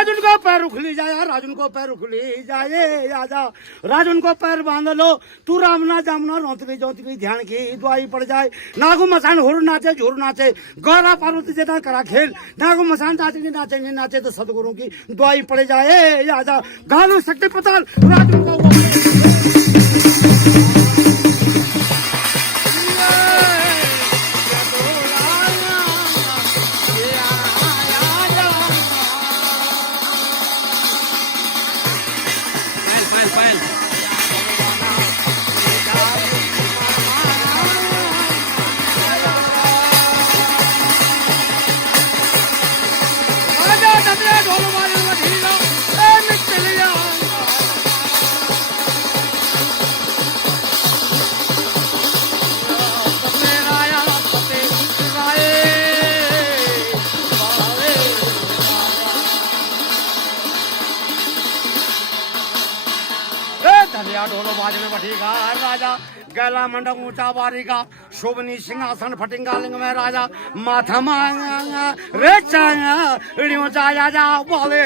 राजुन को पैर उखली जाए, राजुन को पैर उखली जाए, आजा राजुन को पैर बांध लो, तू रामना जामना रोंतली जोतली ध्यान की दुआई पड़ जाए। नागो मसान हुर नाचे झूर नाचे, गौरा पार्वती जेता करा खेल, नागो मसान नाचेंगे नाचेंगे नाचे तो सदगुरु की दुआई पड़ जाए। आजा घालो शक्ति पताल राजुन को ढोलो बाजने बठेगा राजा, गैला मंडप ऊंचा बारीगा, शोभनी सिंहासन फटिंगा लिंग में राजा, माथा मांगा रे चांगा इड़ियों चाया जा बोले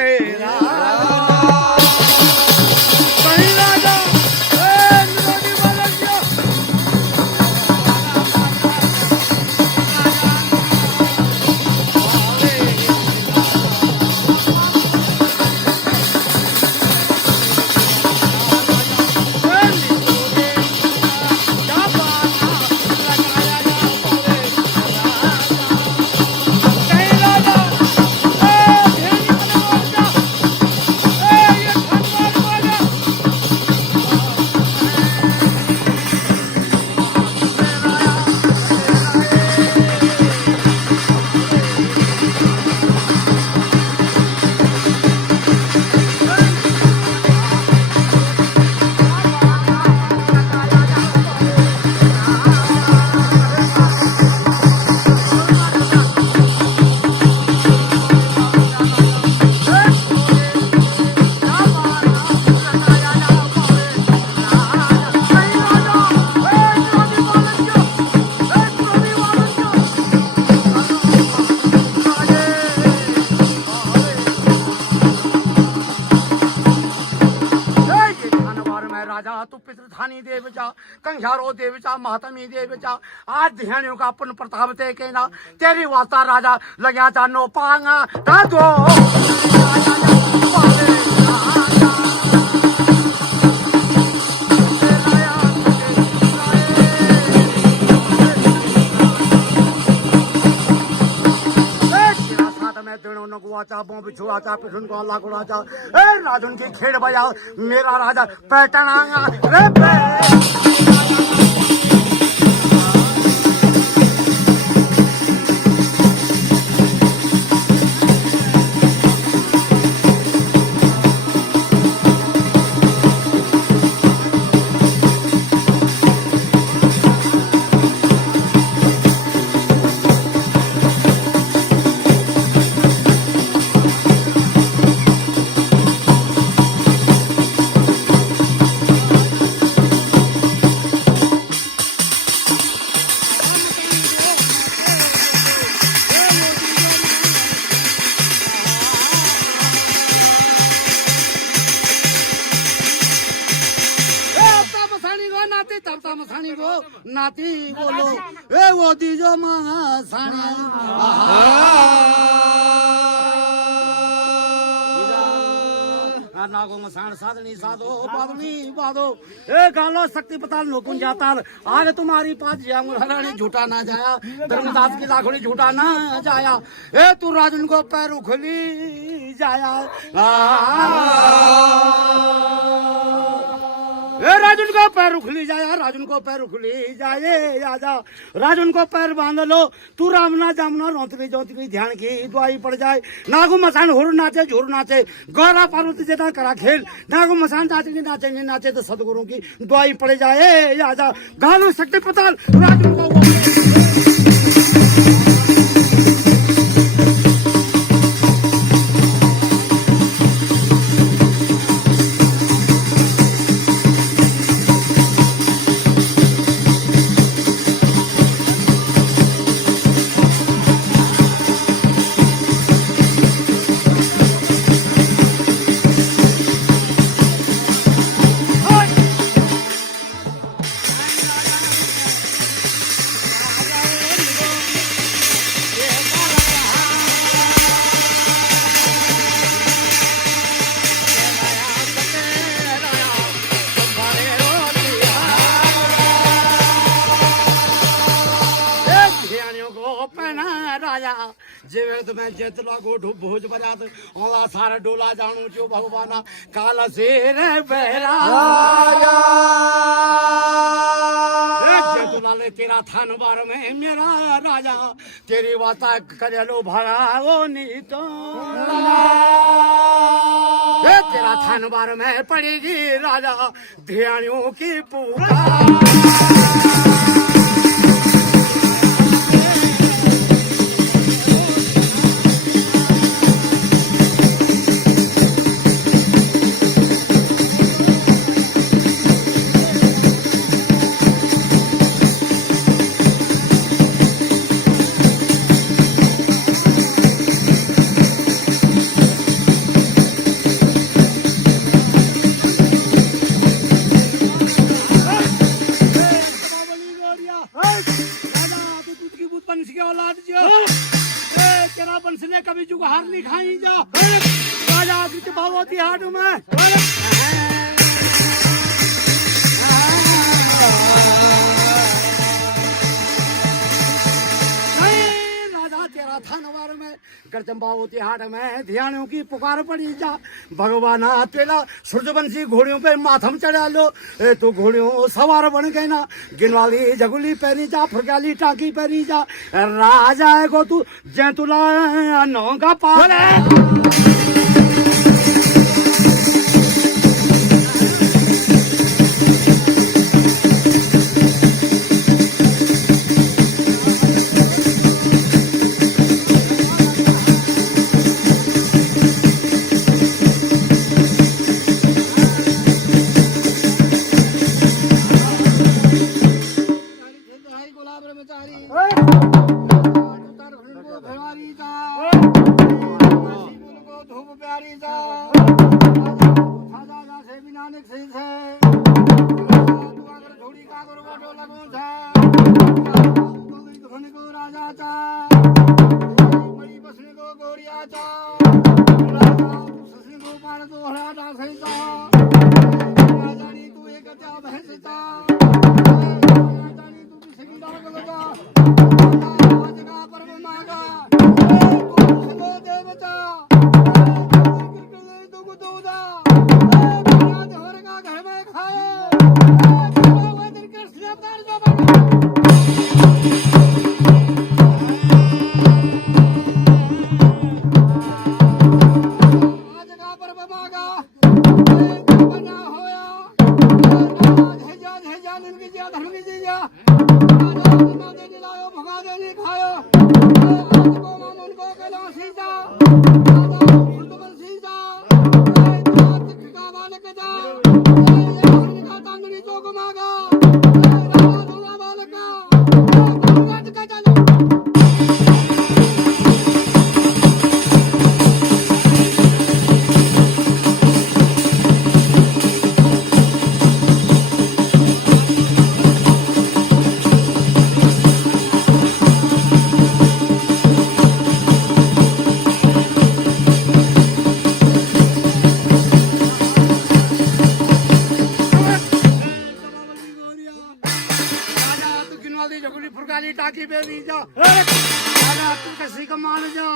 देवचा कंघारो देवचा महात्मी देवचा आज ध्यानियों का पुन प्रताप ते कहना तेरी वास्ता राजा लग्या जानो पांगा दादो गुआचा बो बिछुआचा पिठुन को अल्लाह गुड़ाचा ए राजुन की खेड़ बजाओ मेरा राजा पैटनांगा रे नाती बोलो ए वो दीजो मां सानी नागो मसान साधनी साधो बादनी बादो ए गालो शक्ति पताल नोकुन जाताल आगे तुम्हारी पास जाऊं हरानी झूठा ना जाया धर्मदास की लाखोनी झूठा ना जाया ए तू राजुन को पैर उखली जाया राजुन को पैर उखली जाए, राजुन को पैर उखली जाए, आजा राजुन को पैर बांध लो, तू रामना जामना रोंतली जोतली ध्यान की दुआई पड़ जाए। नागो मसान हुर नाचे झूर नाचे, गौरा पार्वती जेता करा खेल, नागो मसान नाचेंगे नाचेंगे नाचे तो सदगुरु की दुआई पड़ जाए। आजा घालो शक्ति पताल राजुन को जेवे तो मैं जेतला गोठू भोज बजात औला सारा डोला जानू जो भगवाना काल शेर बहरा जेतला ले तेरा थान बार में मेरा राजा तेरी वाता करे लो भरा वो नी तो तेरा थान बार में पड़ेगी राजा ध्यानियों की पुकार तेरा बंश ने कभी जुगार नहीं खाई जा राजा कुछ भगवती हाट में राजा तेरा थानवार में करचंबावती हाट में ध्यानों की पुकार पड़ी जा भगवाना तेरा सूर्यवंशी घोड़ियों पे माथम चढ़ा लो तो घोड़ियों सवार बन गए ना गिनवाली जगुली पहनी जा फुरगाली टाकी पहनी जा राजा है को तू जैतुला नौ का पाल टाकी पे भी जा राजा तू किसी का मान जा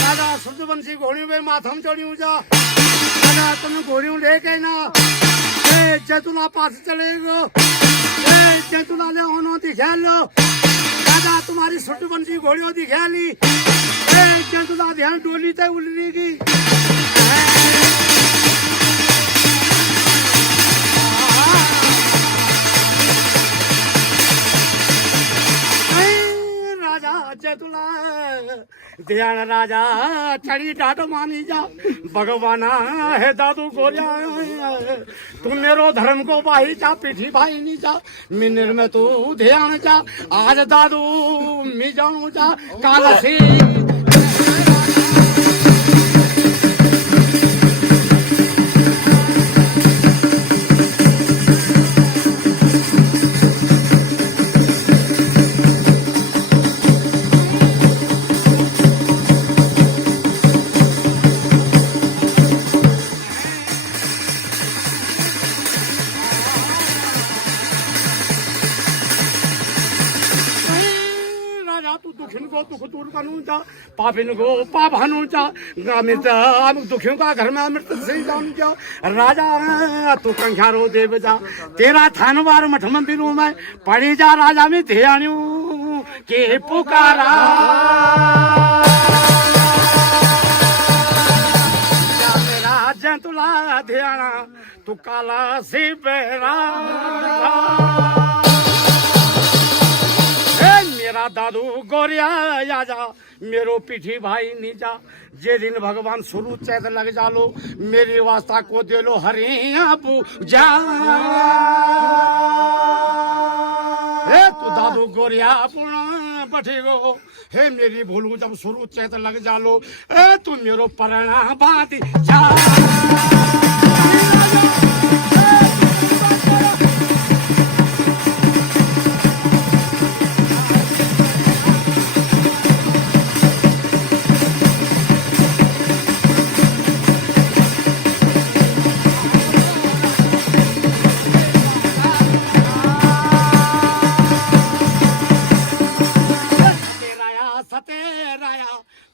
राजा सूर्यवंशी घोड़ियों पे माथम चढ़ी जा राजा तुम घोड़ियों लेके ना जैतुला पास चलेगा जैतुला ले होना दिखा लो राजा तुम्हारी सूर्यवंशी घोड़ियों दिखा ली जैतुला ध्यान डोली तक उड़ने की तुला ध्यान राजा चढ़ी डाट मानी जा भगवाना है दादू गोलिया तू मेरो धर्म को भाई जा पीठी भाई नहीं जा मिनर में तू ध्यान जा आज दादू मी जाऊं जा कालसी दुख दूर करूं जाऊंचा पापिन को पाप हनुचा अमृत दुखियों का घर में अमृत से जाऊंचा राजा तू कंखारो देव जा तेरा थानवार मठ मंदिरों में पड़ी जा राजा में ध्यानु के पुकारा तुला ध्याना तू काला सी बेरा मेरा दादू गोरिया आजा मेरो पीठी भाई नीचा जे दिन भगवान शुरू चैत लग जालो मेरी वास्ता को दे लो हरिया पूजा तू दादू गोरिया पुणा पठेगो हे मेरी भूलू जब शुरू चैत लग जालो तू मेरो परणा बाती जा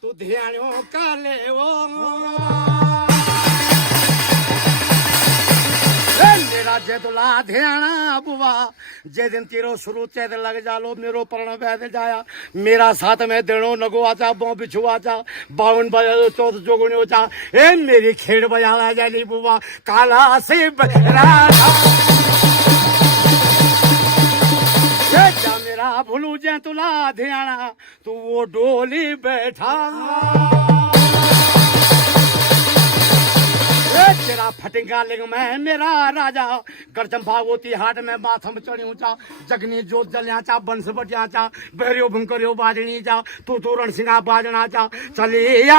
तू ध्यानो काले वो मेरा जैतुला ध्याना बुआ जे दिन तेरो शुरू चैत लग जालो मेरो परण बैठ जाया मेरा साथ में दिनों नगो आचा बो बिछू आचा 52 बजे 14 जोगुनी आचा ए मेरी खेड़ बजा जाली बुआ काला से मेरा भूलू जैतुला ध्याना तू वो डोली बैठा तेरा फटेगा लेग मैं मेरा राजा करचम भागवती हाट में माथम चढ़ी ऊंचा जगनी जोत जलिया चा बंस बटिया चा बहरियो भुंकरियो बाजनी चा तू रणसिंगा बाजना चा चलिया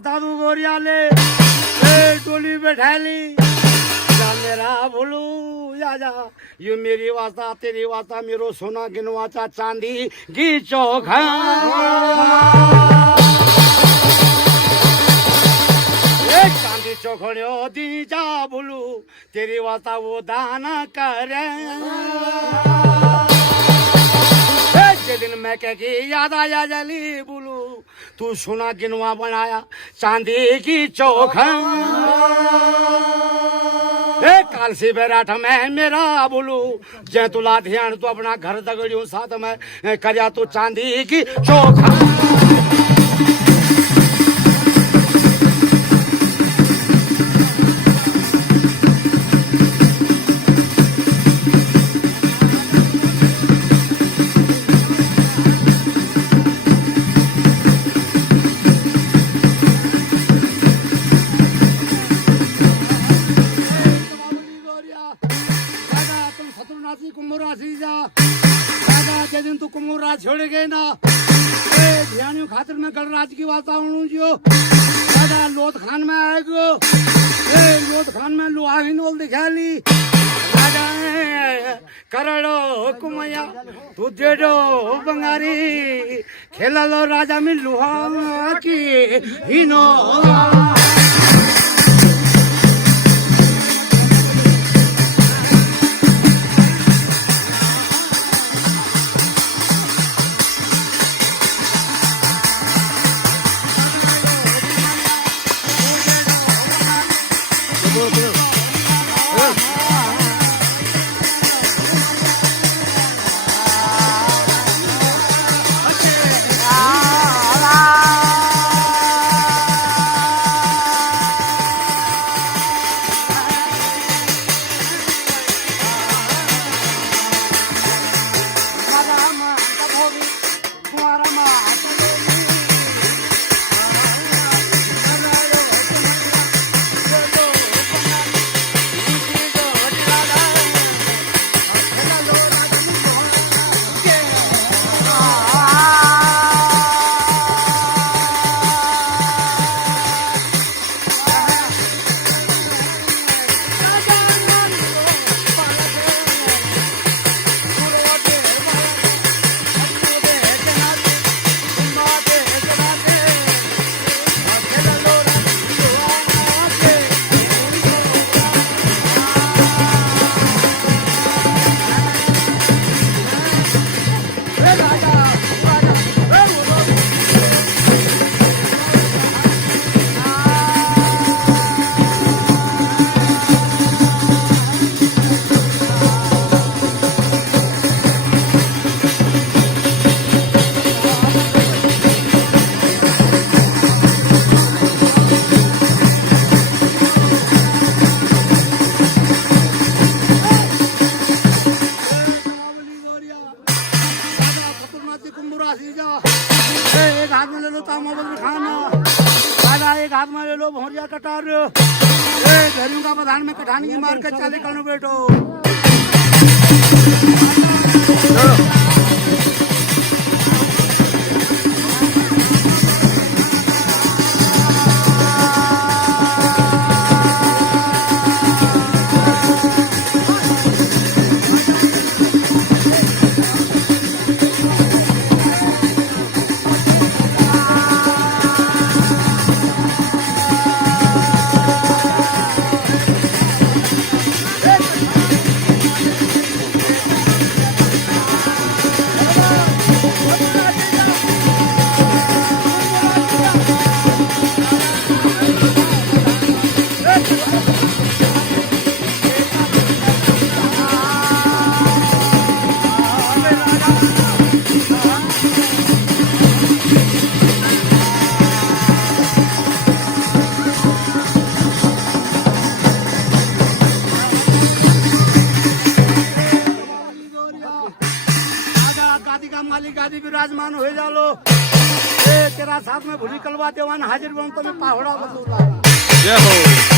दादू गोरिया ले टोली बैठा ली मेरा भूलू जा यू मेरी वास्ता तेरी वास्ता मेरो सोना गिनवाचा चांदी की चौखा चांदी चौखड़ियो दी जा भूलू तेरी वास्ता वो दाना करे दिन मैं कह के याद आया जली बोलू तू सोना गिनवा बनाया चांदी की चौखा काल से बैराठ में मेरा बोलू जैतुला ध्यान तो अपना घर दगड़ियों साथ में करया तो चांदी की चौखा छोड़ गए ना ध्यानियों खातिर में गणराज की वातावरण जो राजा लोथ खान में आए गो लोथ खान में लोहाही नोल दिखा ली राजा करोड़ो कुमैया तू डेढ़ो बंगारी खेला लो राजा में लोहा की हिनो एक हाथ में ले लो तामाबल खाना राजा एक हाथ में ले लो भौरिया कटार घरियों का प्रधान में कठानी की मार के चाले करो बेटो मालिक आदि विराजमान हो जालो तेरा साथ में भूली कलवा देवान हाजिर बन तो मैं पाहुड़ा बदलूंगा। जय हो।